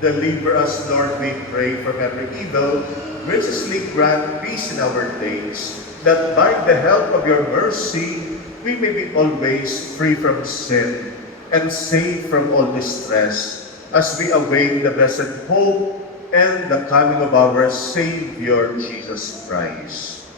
Deliver us, Lord, we pray, from every evil. Graciously grant peace in our days, that by the help of your mercy, we may be always free from sin and safe from all distress, as we await the blessed hope and the coming of our Savior, Jesus Christ.